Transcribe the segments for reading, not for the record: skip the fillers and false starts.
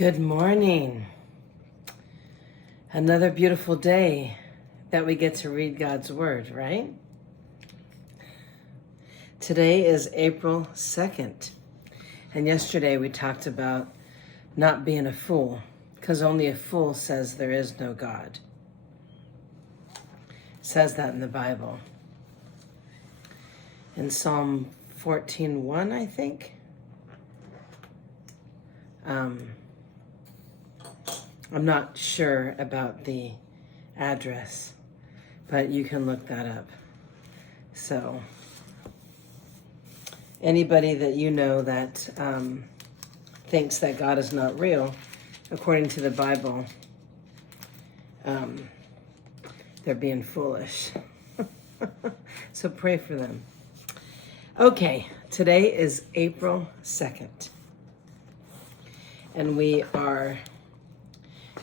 Good morning. Another beautiful day that we get to read God's Word, right? Today is April 2nd. And yesterday we talked about not being a fool, because only a fool says there is no God. It says that in the Bible. In Psalm 14:1, I think. I'm not sure about the address, but you can look that up. So anybody that you know that thinks that God is not real, according to the Bible, they're being foolish. So pray for them. Okay, today is April 2nd, and we are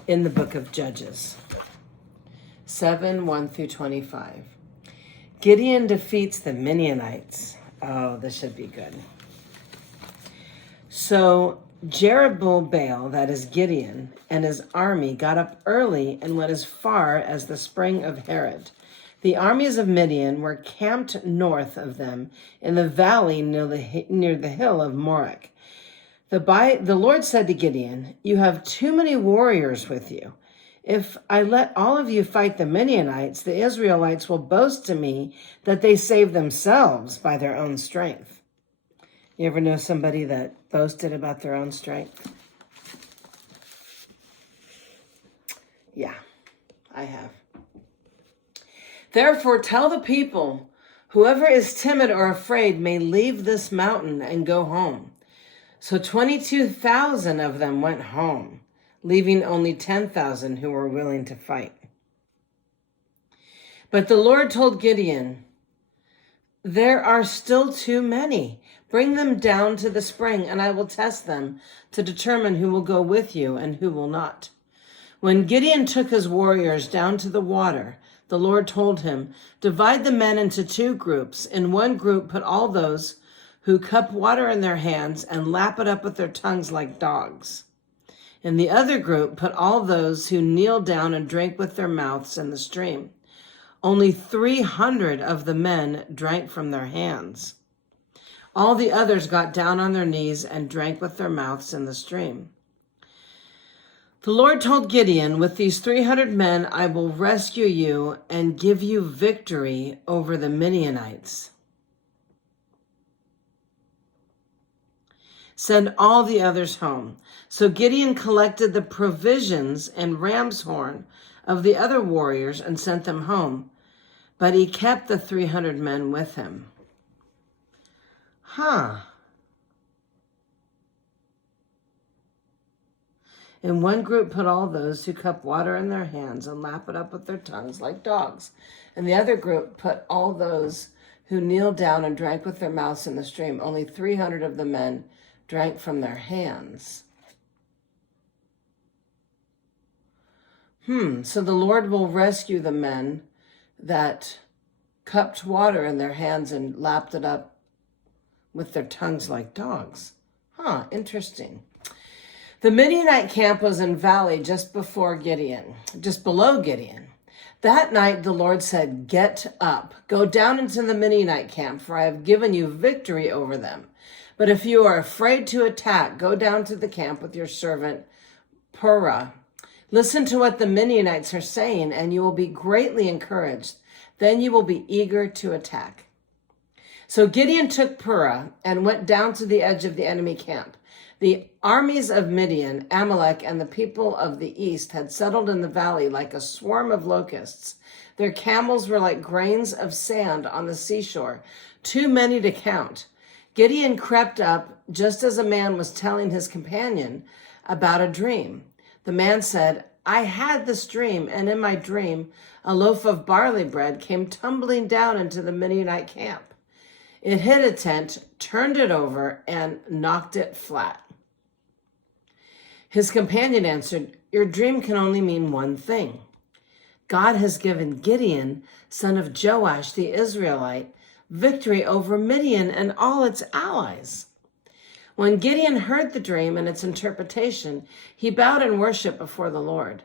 in the book of Judges, 7:1-25. Gideon defeats the Midianites. Oh, this should be good. So Jerubbaal, that is Gideon, and his army got up early and went as far as the spring of Harod. The armies of Midian were camped north of them in the valley near the hill of Morek. The Lord said to Gideon, "You have too many warriors with you. If I let all of you fight the Midianites, the Israelites will boast to me that they saved themselves by their own strength." You ever know somebody that boasted about their own strength? Yeah, I have. Therefore, tell the people, whoever is timid or afraid may leave this mountain and go home. So 22,000 of them went home, leaving only 10,000 who were willing to fight. But the Lord told Gideon, "There are still too many. Bring them down to the spring, and I will test them to determine who will go with you and who will not." When Gideon took his warriors down to the water, the Lord told him, "Divide the men into two groups. In one group, put all those who cup water in their hands and lap it up with their tongues like dogs. In the other group, put all those who kneel down and drink with their mouths in the stream." Only 300 of the men drank from their hands. All the others got down on their knees and drank with their mouths in the stream. The Lord told Gideon, "With these 300 men, I will rescue you and give you victory over the Midianites. Send all the others home." So Gideon collected the provisions and ram's horn of the other warriors and sent them home, but he kept the 300 men with him. In one group, put all those who cup water in their hands and lap it up with their tongues like dogs. In the other group, put all those who kneel down and drank with their mouths in the stream. Only 300 of the men drank from their hands. So the Lord will rescue the men that cupped water in their hands and lapped it up with their tongues like dogs. Interesting. The Midianite camp was in valley just below Gideon. That night the Lord said, "Get up, go down into the Midianite camp, for I have given you victory over them. But if you are afraid to attack, go down to the camp with your servant Purah. Listen to what the Midianites are saying, and you will be greatly encouraged. Then you will be eager to attack." So Gideon took Purah and went down to the edge of the enemy camp. The armies of Midian, Amalek, and the people of the east had settled in the valley like a swarm of locusts. Their camels were like grains of sand on the seashore, too many to count. Gideon crept up just as a man was telling his companion about a dream. The man said, "I had this dream, and in my dream, a loaf of barley bread came tumbling down into the Midianite camp. It hit a tent, turned it over, and knocked it flat." His companion answered, "Your dream can only mean one thing. God has given Gideon, son of Joash the Israelite, victory over Midian and all its allies." When Gideon heard the dream and its interpretation, he bowed in worship before the Lord.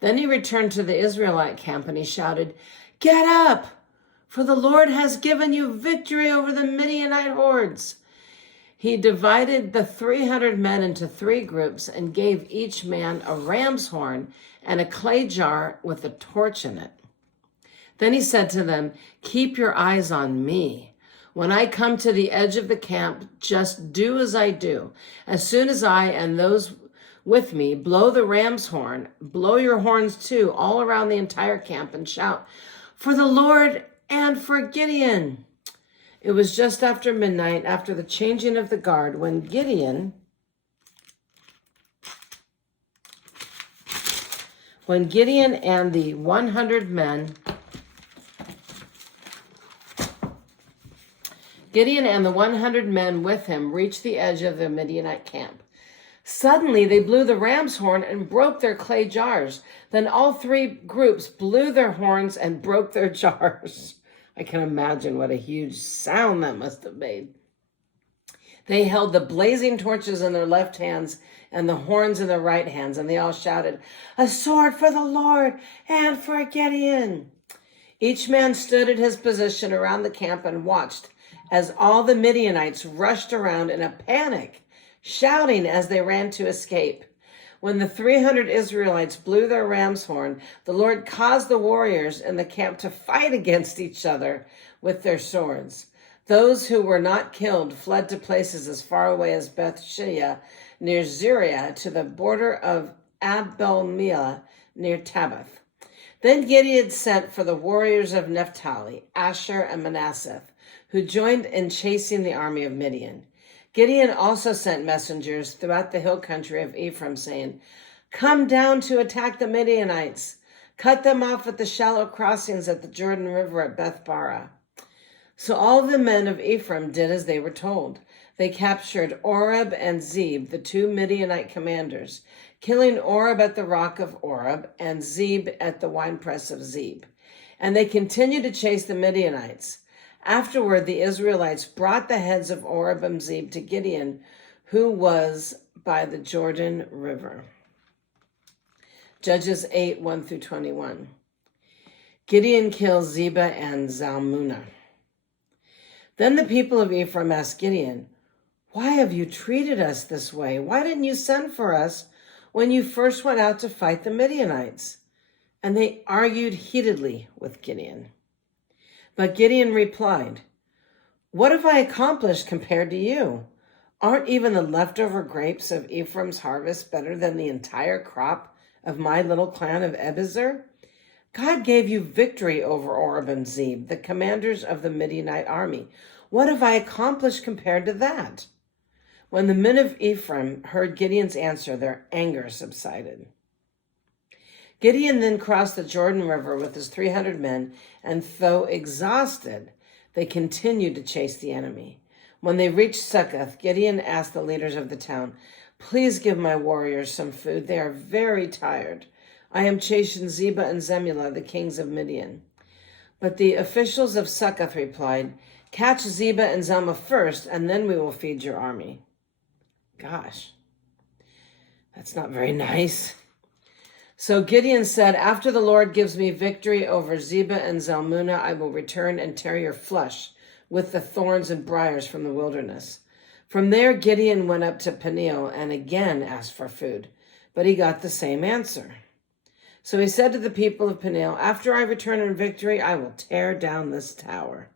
Then he returned to the Israelite camp and he shouted, "Get up, for the Lord has given you victory over the Midianite hordes." He divided the 300 men into 3 groups and gave each man a ram's horn and a clay jar with a torch in it. Then he said to them, "Keep your eyes on me. When I come to the edge of the camp, just do as I do. As soon as I and those with me blow the ram's horn, blow your horns too all around the entire camp and shout, 'For the Lord and for Gideon.'" It was just after midnight, after the changing of the guard, when Gideon and the 100 men with him reached the edge of the Midianite camp. Suddenly they blew the ram's horn and broke their clay jars. Then all 3 groups blew their horns and broke their jars. I can imagine what a huge sound that must have made. They held the blazing torches in their left hands and the horns in their right hands, and they all shouted, "A sword for the Lord and for Gideon." Each man stood at his position around the camp and watched as all the Midianites rushed around in a panic, shouting as they ran to escape. When the 300 Israelites blew their ram's horn, the Lord caused the warriors in the camp to fight against each other with their swords. Those who were not killed fled to places as far away as Beth-sheah near Zeriah to the border of Abel-meah near Tabbath. Then Gideon sent for the warriors of Naphtali, Asher, and Manasseh, who joined in chasing the army of Midian. Gideon also sent messengers throughout the hill country of Ephraim, saying, "Come down to attack the Midianites. Cut them off at the shallow crossings at the Jordan River at Beth-barah." So all the men of Ephraim did as they were told. They captured Oreb and Zeb, the 2 Midianite commanders, killing Oreb at the rock of Oreb and Zeb at the winepress of Zeb. And they continued to chase the Midianites. Afterward, the Israelites brought the heads of Oreb and Zeb to Gideon, who was by the Jordan River. Judges 8, 1-21. Gideon kills Zebah and Zalmunna. Then the people of Ephraim asked Gideon, "Why have you treated us this way? Why didn't you send for us when you first went out to fight the Midianites?" And they argued heatedly with Gideon. But Gideon replied, "What have I accomplished compared to you? Aren't even the leftover grapes of Ephraim's harvest better than the entire crop of my little clan of Ebezer? God gave you victory over Oreb and Zeb, the commanders of the Midianite army. What have I accomplished compared to that?" When the men of Ephraim heard Gideon's answer, their anger subsided. Gideon then crossed the Jordan River with his 300 men, and though exhausted, they continued to chase the enemy. When they reached Succoth, Gideon asked the leaders of the town, "Please give my warriors some food. They are very tired. I am chasing Zebah and Zimlah, the kings of Midian." But the officials of Succoth replied, "Catch Zebah and Zilmah first, and then we will feed your army." Gosh, that's not very nice. So Gideon said, "After the Lord gives me victory over Zebah and Zalmunna, I will return and tear your flesh with the thorns and briars from the wilderness." From there, Gideon went up to Peniel and again asked for food, but he got the same answer. So he said to the people of Peniel, "After I return in victory, I will tear down this tower."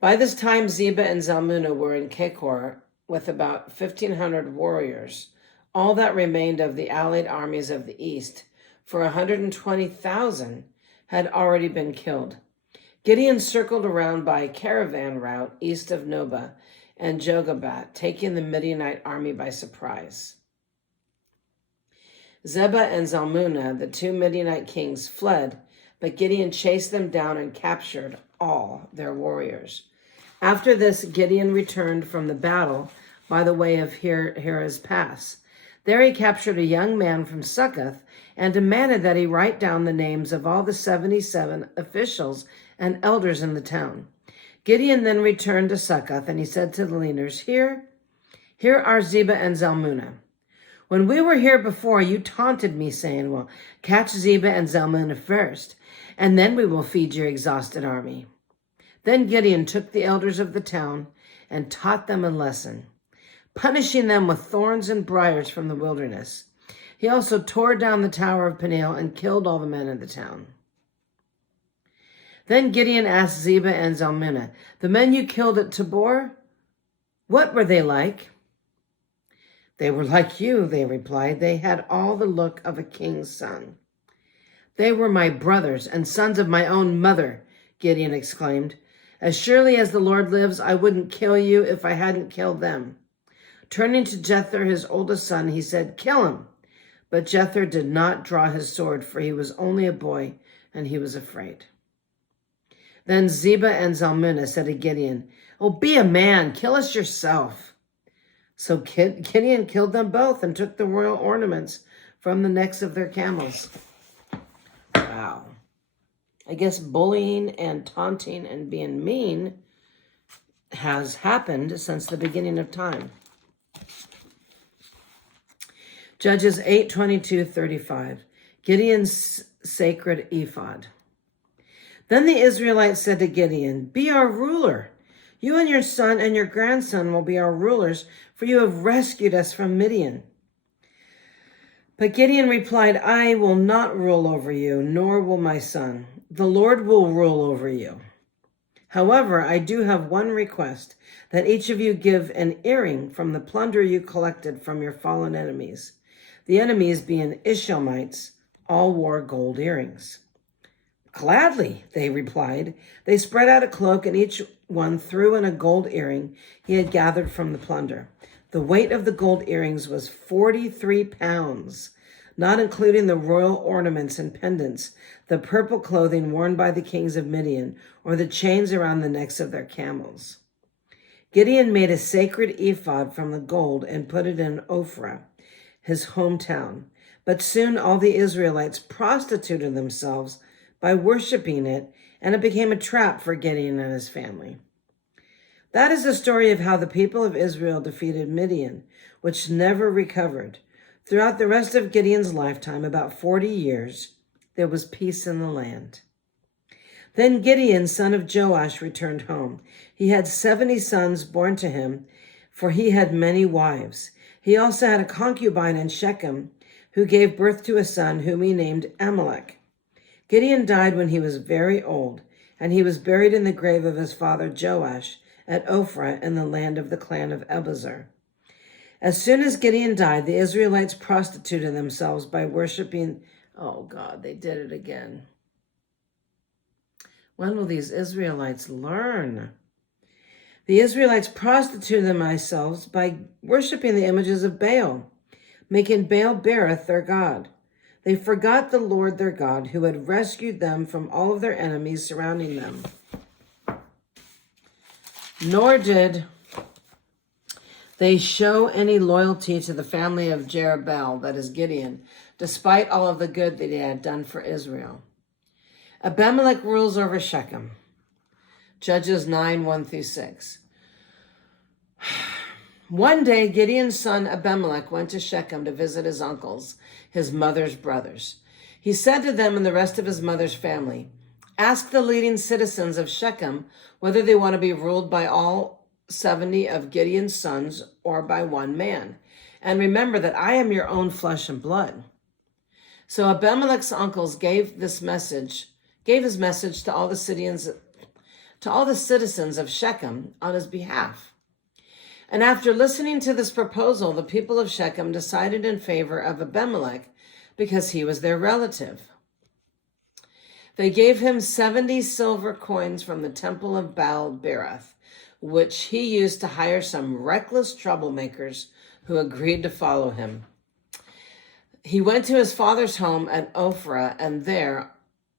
By this time, Zebah and Zalmunna were in Kekor with about 1,500 warriors, all that remained of the allied armies of the east, for 120,000 had already been killed. Gideon circled around by caravan route east of Nobah and Jogabat, taking the Midianite army by surprise. Zebah and Zalmunna, the 2 Midianite kings, fled, but Gideon chased them down and captured all their warriors. After this, Gideon returned from the battle by the way of Heres Pass. There he captured a young man from Succoth and demanded that he write down the names of all the 77 officials and elders in the town. Gideon then returned to Succoth, and he said to the leaders, "Here Here are Zebah and Zalmunna. When we were here before, you taunted me, saying, well, catch Zebah and Zalmunna first, and then we will feed your exhausted army. Then Gideon took the elders of the town and taught them a lesson, punishing them with thorns and briars from the wilderness. He also tore down the tower of Peniel and killed all the men in the town. Then Gideon asked Zebah and Zalmunna, the men you killed at Tabor, what were they like? They were like you, they replied. They had all the look of a king's son. They were my brothers and sons of my own mother, Gideon exclaimed. As surely as the Lord lives, I wouldn't kill you if I hadn't killed them. Turning to Jether, his oldest son, he said, kill him. But Jether did not draw his sword, for he was only a boy, and he was afraid. Then Zebah and Zalmunna said to Gideon, oh, be a man, kill us yourself. So Gideon killed them both and took the royal ornaments from the necks of their camels. Wow. I guess bullying and taunting and being mean has happened since the beginning of time. Judges 8:22-35. Gideon's sacred ephod. Then the Israelites said to Gideon, be our ruler. You and your son and your grandson will be our rulers, for you have rescued us from Midian. But Gideon replied, I will not rule over you, nor will my son. The Lord will rule over you. However, I do have one request, that each of you give an earring from the plunder you collected from your fallen enemies. The enemies, being Ishmaelites, all wore gold earrings. Gladly, they replied. They spread out a cloak, and each one threw in a gold earring he had gathered from the plunder. The weight of the gold earrings was 43 pounds, not including the royal ornaments and pendants, the purple clothing worn by the kings of Midian, or the chains around the necks of their camels. Gideon made a sacred ephod from the gold and put it in Ophrah, his hometown. But soon all the Israelites prostituted themselves by worshiping it, and it became a trap for Gideon and his family. That is the story of how the people of Israel defeated Midian, which never recovered. Throughout the rest of Gideon's lifetime, about 40 years, there was peace in the land. Then Gideon, son of Joash, returned home. He had 70 sons born to him, for he had many wives. He also had a concubine in Shechem, who gave birth to a son whom he named Amalek. Gideon died when he was very old, and he was buried in the grave of his father Joash at Ophrah in the land of the clan of Abiezer. As soon as Gideon died, the Israelites prostituted themselves by worshiping. Oh God, they did it again. When will these Israelites learn? The Israelites prostituted themselves by worshiping the images of Baal, making Baal Berith their god. They forgot the Lord their God, who had rescued them from all of their enemies surrounding them. Nor did they show any loyalty to the family of Jerubbaal, that is Gideon, despite all of the good that he had done for Israel. Abimelech rules over Shechem. Judges 9:1-6. One day, Gideon's son Abimelech went to Shechem to visit his uncles, his mother's brothers. He said to them and the rest of his mother's family, ask the leading citizens of Shechem whether they want to be ruled by all 70 of Gideon's sons or by one man. And remember that I am your own flesh and blood. So Abimelech's uncles gave his message to all the citizens of Shechem on his behalf. And after listening to this proposal, the people of Shechem decided in favor of Abimelech because he was their relative. They gave him 70 silver coins from the temple of Baal Berith, which he used to hire some reckless troublemakers who agreed to follow him. He went to his father's home at Ophrah, and there,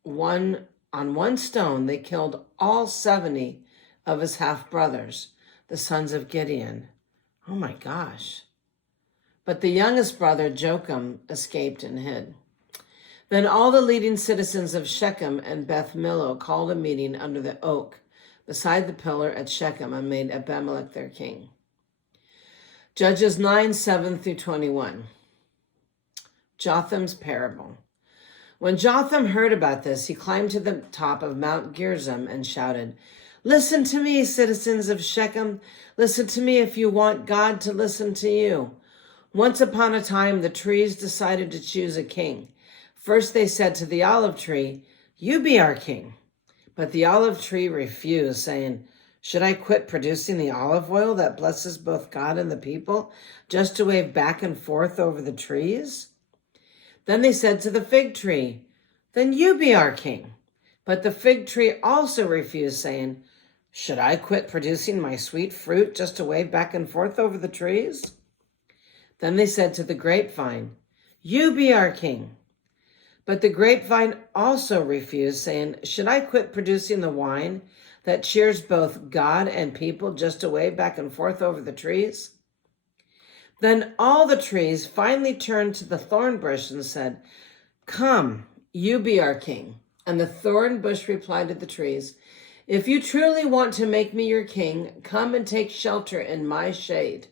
on one stone, they killed all 70 of his half-brothers, the sons of Gideon. Oh my gosh. But the youngest brother, Jocham, escaped and hid. Then all the leading citizens of Shechem and Beth Millo called a meeting under the oak beside the pillar at Shechem and made Abimelech their king. Judges 9, 7 through 21. Jotham's parable. When Jotham heard about this, he climbed to the top of Mount Gerizim and shouted, "Listen to me, citizens of Shechem. Listen to me if you want God to listen to you. Once upon a time, the trees decided to choose a king. First, they said to the olive tree, 'You be our king.' But the olive tree refused, saying, 'Should I quit producing the olive oil that blesses both God and the people, just to wave back and forth over the trees?' Then they said to the fig tree, 'Then you be our king.' But the fig tree also refused, saying, 'Should I quit producing my sweet fruit just to wave back and forth over the trees?' Then they said to the grapevine, 'You be our king.' But the grapevine also refused, saying, 'Should I quit producing the wine that cheers both God and people just to wave back and forth over the trees?' Then all the trees finally turned to the thorn bush and said, 'Come, you be our king.' And the thorn bush replied to the trees, 'If you truly want to make me your king, come and take shelter in my shade.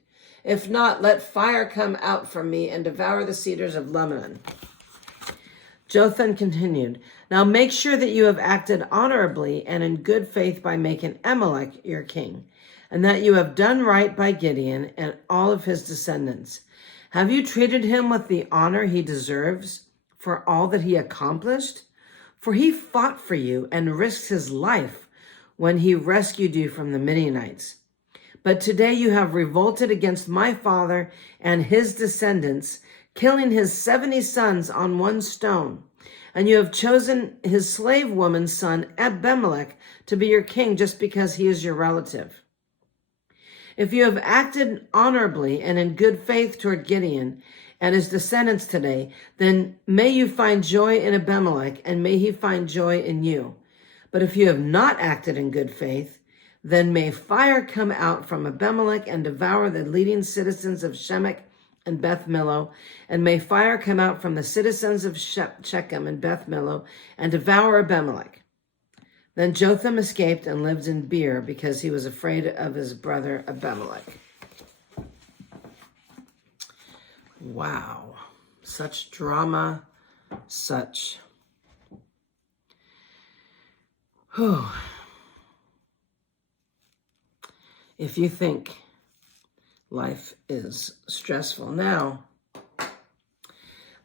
If not, let fire come out from me and devour the cedars of Lebanon.' Jotham continued, 'Now make sure that you have acted honorably and in good faith by making Amalek your king, and that you have done right by Gideon and all of his descendants. Have you treated him with the honor he deserves for all that he accomplished? For he fought for you and risked his life when he rescued you from the Midianites. But today you have revolted against my father and his descendants, killing his 70 sons on one stone. And you have chosen his slave woman's son, Abimelech, to be your king just because he is your relative. If you have acted honorably and in good faith toward Gideon and his descendants today, then may you find joy in Abimelech and may he find joy in you. But if you have not acted in good faith, then may fire come out from Abimelech and devour the leading citizens of Shemek and Beth Millo, and may fire come out from the citizens of Shechem and Beth Millo and devour Abimelech.' Then Jotham escaped and lived in Beer because he was afraid of his brother Abimelech." Wow. Such drama, such... Whew. If you think life is stressful now,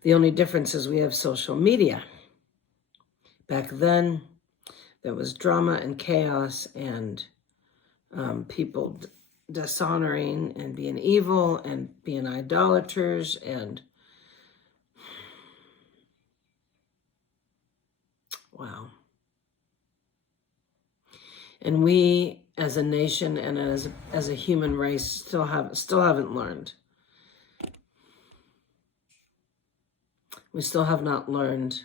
the only difference is we have social media. Back then, there was drama and chaos and people dishonoring and being evil and being idolaters and wow. And we as a nation and as a human race still haven't learned. We still have not learned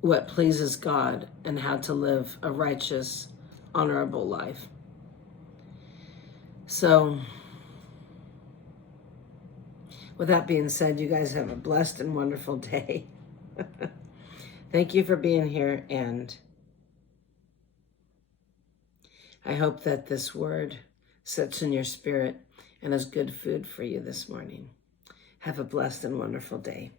what pleases God and how to live a righteous, honorable life. So, with that being said, you guys have a blessed and wonderful day. Thank you for being here, and I hope that this word sits in your spirit and is good food for you this morning. Have a blessed and wonderful day.